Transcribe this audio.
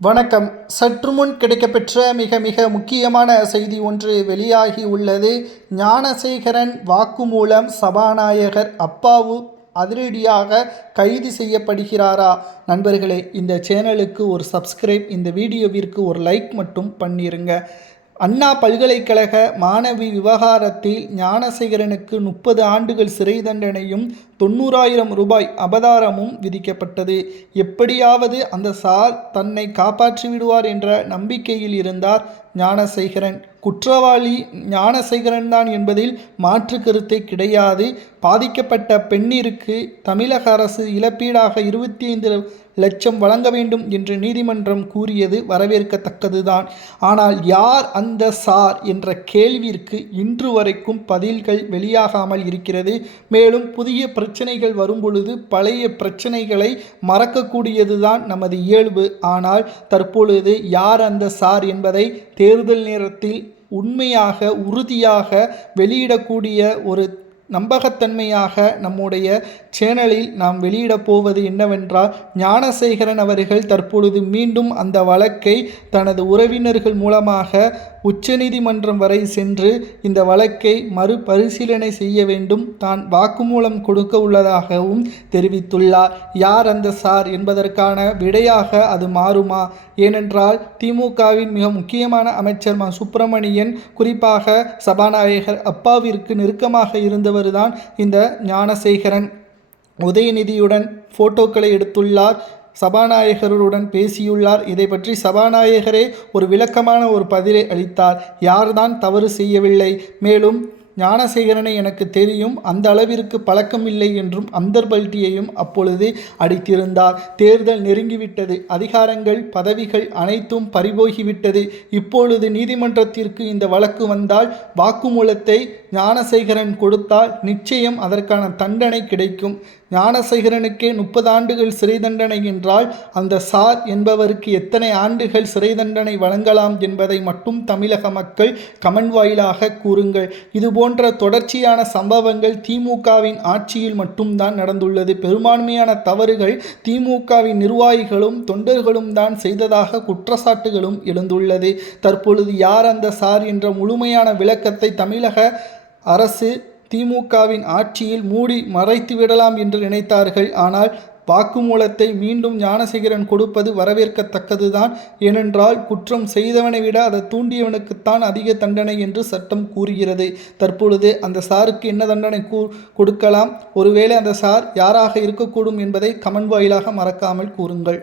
வணக்கம். சற்றுமுன் கிடைக்கப்பெற்ற மிக முக்கியமான செய்தி ஒன்று வெளியாகி உள்ளது. ஞானசேகரன் வாக்குமூலம் சபாநாயகர் அப்பாவு அதிரடியாக கைது செய்யப்படுகிறாரா? நண்பர்களே, இந்த சேனலுக்கு ஒரு சப்ஸ்கிரைப், இந்த வீடியோவிற்கு ஒரு லைக் மட்டும் பண்ணிருங்க. அண்ணா பல்கலைக்கழக மாணவி விவகாரத்தில் ஞானசேகரனுக்கு 30 ஆண்டுகள் சிறை தண்டனையும் 90,000 ரூபாய் அபதாரமும் விதிக்கப்பட்டது. எப்படியாவது அந்த சார் தன்னை காப்பாற்றி விடுவார் என்ற நம்பிக்கையில் இருந்தார் ஞானசேகரன். குற்றவாளி ஞானசேகரன் தான் என்பதில் மாற்று கருத்தே கிடையாது. பாதிக்கப்பட்ட பெண்ணிற்கு தமிழக அரசு இழப்பீடாக 25 லட்சம் வழங்க வேண்டும் என்று நீதிமன்றம் கூறியது வரவேற்கத்தக்கதுதான். ஆனால் யார் அந்த சார் என்ற கேள்விற்கு இன்று வரைக்கும் பதில்கள் வெளியாகாமல் இருக்கிறது. மேலும் புதிய பிரச்சனைகள் வரும்பொழுது பழைய பிரச்சனைகளை மறக்கக்கூடியதுதான் நமது இயல்பு. ஆனால் தற்பொழுது யார் அந்த சார் என்பதை தேர்தல் நேரத்தில் உண்மையாக உறுதியாக வெளியிடக்கூடிய ஒரு நம்பகத்தன்மையாக நம்முடைய சேனலில் நாம் வெளியிடப் போவது என்னவென்றால், ஞானசேகரன் அவர்கள் தற்பொழுது மீண்டும் அந்த வழக்கை தனது உறவினர்கள் மூலமாக உச்சநீதிமன்றம் வரை சென்று இந்த வழக்கை மறுபரிசீலனை செய்ய வேண்டும், தான் வாக்குமூலம் கொடுக்க உள்ளதாகவும் தெரிவித்துள்ளார். யார் அந்த சார் என்பதற்கான விடையாக அது மாறுமா? ஏனென்றால் திமுகவின் மிக முக்கியமான அமைச்சர் மா சுப்பிரமணியன், குறிப்பாக சபாநாயகர் அப்பாவிற்கு நெருக்கமாக இருந்தவர்தான் இந்த ஞானசேகரன். உதயநிதியுடன் போட்டோக்களை எடுத்துள்ளார், சபாநாயகருடன் பேசியுள்ளார். இதை பற்றி சபாநாயகரே ஒரு விளக்கமான ஒரு பதிலை அளித்தார். யார்தான் தவறு செய்யவில்லை, மேலும் ஞானசேகரனை எனக்கு தெரியும், அந்த அளவிற்கு பழக்கம் இல்லை என்றும் அந்தர்பல்ட்டியையும் அப்பொழுது அடித்திருந்தார். தேர்தல் நெருங்கிவிட்டது, அதிகாரங்கள் பதவிகள் அனைத்தும் பறிபோகிவிட்டது. இப்பொழுது நீதிமன்றத்திற்கு இந்த வழக்கு வந்தால், வாக்குமூலத்தை ஞானசேகரன் கொடுத்தால் நிச்சயம் அதற்கான தண்டனை கிடைக்கும். ஞானசேகரனுக்கே 30 ஆண்டுகள் சிறை தண்டனை என்றால், அந்த சார் என்பவருக்கு எத்தனை ஆண்டுகள் சிறை தண்டனை வழங்கலாம் என்பதை மட்டும் தமிழக மக்கள் கமெண்ட் வாயிலாக கூறுங்கள். இதுபோன்ற தொடர்ச்சியான சம்பவங்கள் திமுகவின் ஆட்சியில் மட்டும்தான் நடந்துள்ளது. பெரும்பான்மையான தவறுகள் திமுகவின் நிர்வாகிகளும் தொண்டர்களும் தான் செய்ததாக குற்றச்சாட்டுகளும் எழுந்துள்ளது. தற்பொழுது யார் அந்த சார் என்ற முழுமையான விளக்கத்தை தமிழக அரசு திமுகவின் ஆட்சியில் மூடி மறைத்து விடலாம் என்று நினைத்தார்கள். ஆனால் வாக்குமூலத்தை மீண்டும் ஞானசேகரன் கொடுப்பது வரவேற்கத்தக்கதுதான். ஏனென்றால் குற்றம் செய்தவனை விட அதை தூண்டியவனுக்குத்தான் அதிக தண்டனை என்று சட்டம் கூறுகிறது. தற்பொழுது அந்த சாருக்கு என்ன தண்டனை கொடுக்கலாம்? ஒருவேளை அந்த சார் யாராக இருக்கக்கூடும் என்பதை கமெண்ட் வாயிலாக மறக்காமல் கூறுங்கள்.